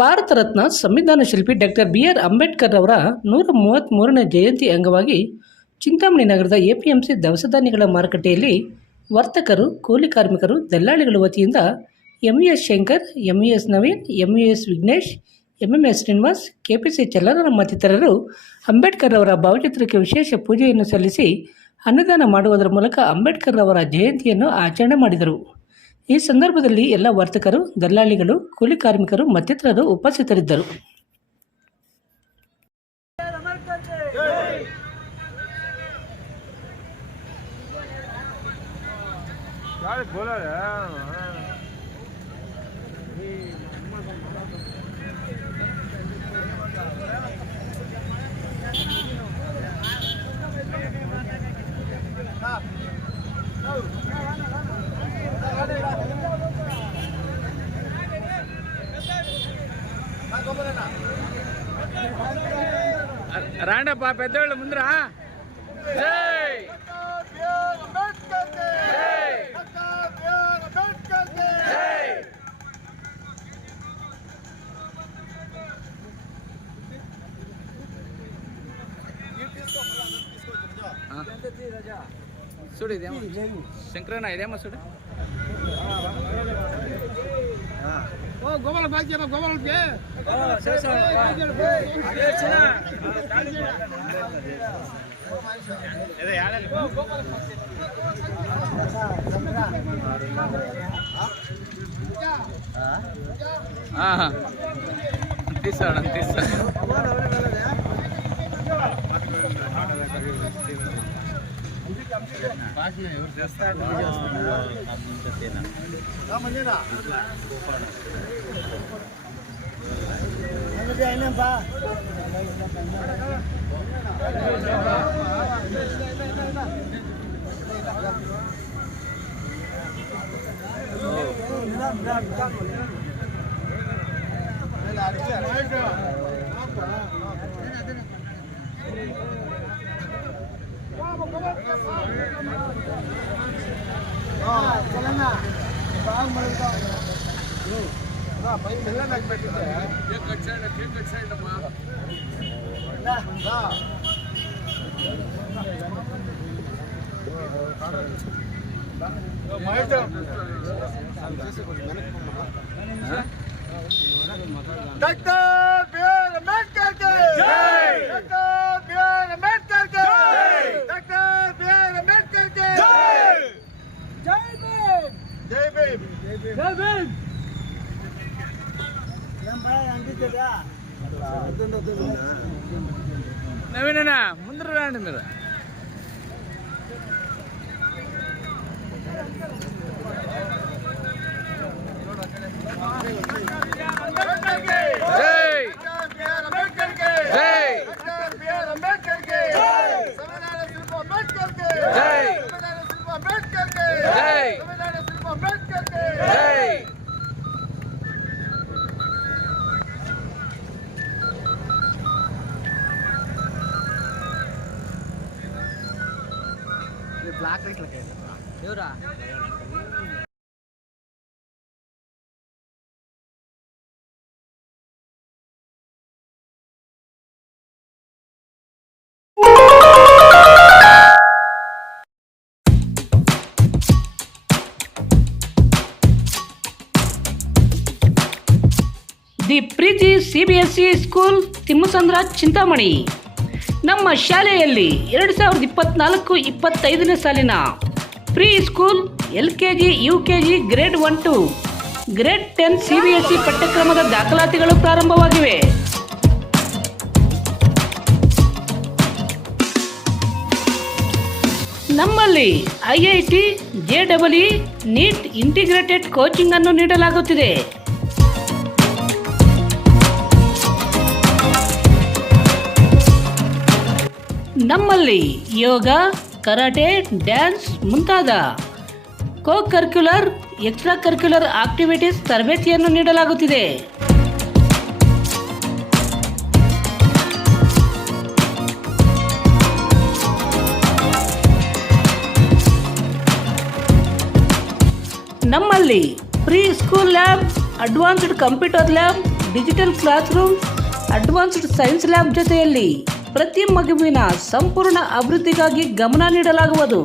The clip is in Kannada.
ಭಾರತ ರತ್ನ ಸಂವಿಧಾನ ಶಿಲ್ಪಿ ಡಾಕ್ಟರ್ ಬಿ.ಆರ್. ಅಂಬೇಡ್ಕರ್ ಅವರ 133ನೇ ಜಯಂತಿ ಅಂಗವಾಗಿ ಚಿಂತಾಮಣಿ ನಗರದ ಎಪಿಎಂಸಿ ದವಸ ಧಾನ್ಯಗಳ ಮಾರುಕಟ್ಟೆಯಲ್ಲಿ ವರ್ತಕರು, ಕೂಲಿ ಕಾರ್ಮಿಕರು, ದಲ್ಲಾಳಿಗಳ ವತಿಯಿಂದ ಎಂವಿಎಸ್ ಶಂಕರ್, ಎಂವಿಎಸ್ ನವೀನ್, ಎಂವಿಎಸ್ ವಿಘ್ನೇಶ್, ಎಂಎಂಎಸ್ ಶ್ರೀನಿವಾಸ್, ಕೆಪಿಸಿ ಚಲನರಾಮ್ ಮತ್ತಿತರರು ಅಂಬೇಡ್ಕರ್ ಅವರ ಭಾವಚಿತ್ರಕ್ಕೆ ವಿಶೇಷ ಪೂಜೆಯನ್ನು ಸಲ್ಲಿಸಿ ಅನ್ನದಾನ ಮಾಡುವುದರ ಮೂಲಕ ಅಂಬೇಡ್ಕರ್ ಅವರ ಜಯಂತಿಯನ್ನು ಆಚರಣೆ ಮಾಡಿದರು. ಈ ಸಂದರ್ಭದಲ್ಲಿ ಎಲ್ಲ ವರ್ತಕರು, ದಲ್ಲಾಳಿಗಳು, ಕೂಲಿ ಕಾರ್ಮಿಕರು ಮತ್ತಿತರರು ಉಪಸ್ಥಿತರಿದ್ದರು. రాండప్ప పెద్దోళ్ళు ముందరా. జై చూడు ఇదేమో శంకరన్న, ఇదేమో చూడు. గోపాల బాధ్య గోపాలకి తీసాడు ఎవరు చేస్తారు. Doctor B R. अंबेडकर के जय, डॉक्टर बी.आर. अंबेडकर के जय, डॉक्टर बी.आर. अंबेडकर के जय. जय भीम, जय भीम, जय भीम. నవీనన్నా ముందర రండి మీరు. బ్లాక్ లైట్ ఎవరా the Preethi CBSE school Thimmasandra Chintamani. ನಮ್ಮ ಶಾಲೆಯಲ್ಲಿ 2024-25ನೇ ಸಾಲಿನ preschool, LKG, UKG, grade 1 to grade 10 CBSE ಪಠ್ಯಕ್ರಮದ ದಾಖಲಾತಿಗಳು ಪ್ರಾರಂಭವಾಗಿವೆ. ನಮ್ಮಲ್ಲಿ IIT, JEE, NEET integrated coaching ಅನ್ನು ನೀಡಲಾಗುತ್ತಿದೆ. ನಮ್ಮಲ್ಲಿ ಯೋಗ, ಕರಾಟೆ, ಡ್ಯಾನ್ಸ್ ಮುಂತಾದ ಕೋ-ಕರಿಕ್ಯುಲರ್, ಎಕ್ಸ್ಟ್ರಾ ಕರಿಕ್ಯುಲರ್ ಆಕ್ಟಿವಿಟೀಸ್ ತರಬೇತಿಯನ್ನು ನೀಡಲಾಗುತ್ತಿದೆ. ನಮ್ಮಲ್ಲಿ preschool lab, advanced computer lab, digital classroom, advanced science lab ಜೊತೆಯಲ್ಲಿ ಪ್ರತಿ ಮಗುವಿನ ಸಂಪೂರ್ಣ ಅಭಿವೃದ್ಧಿಗಾಗಿ ಗಮನ ನೀಡಲಾಗುವುದು.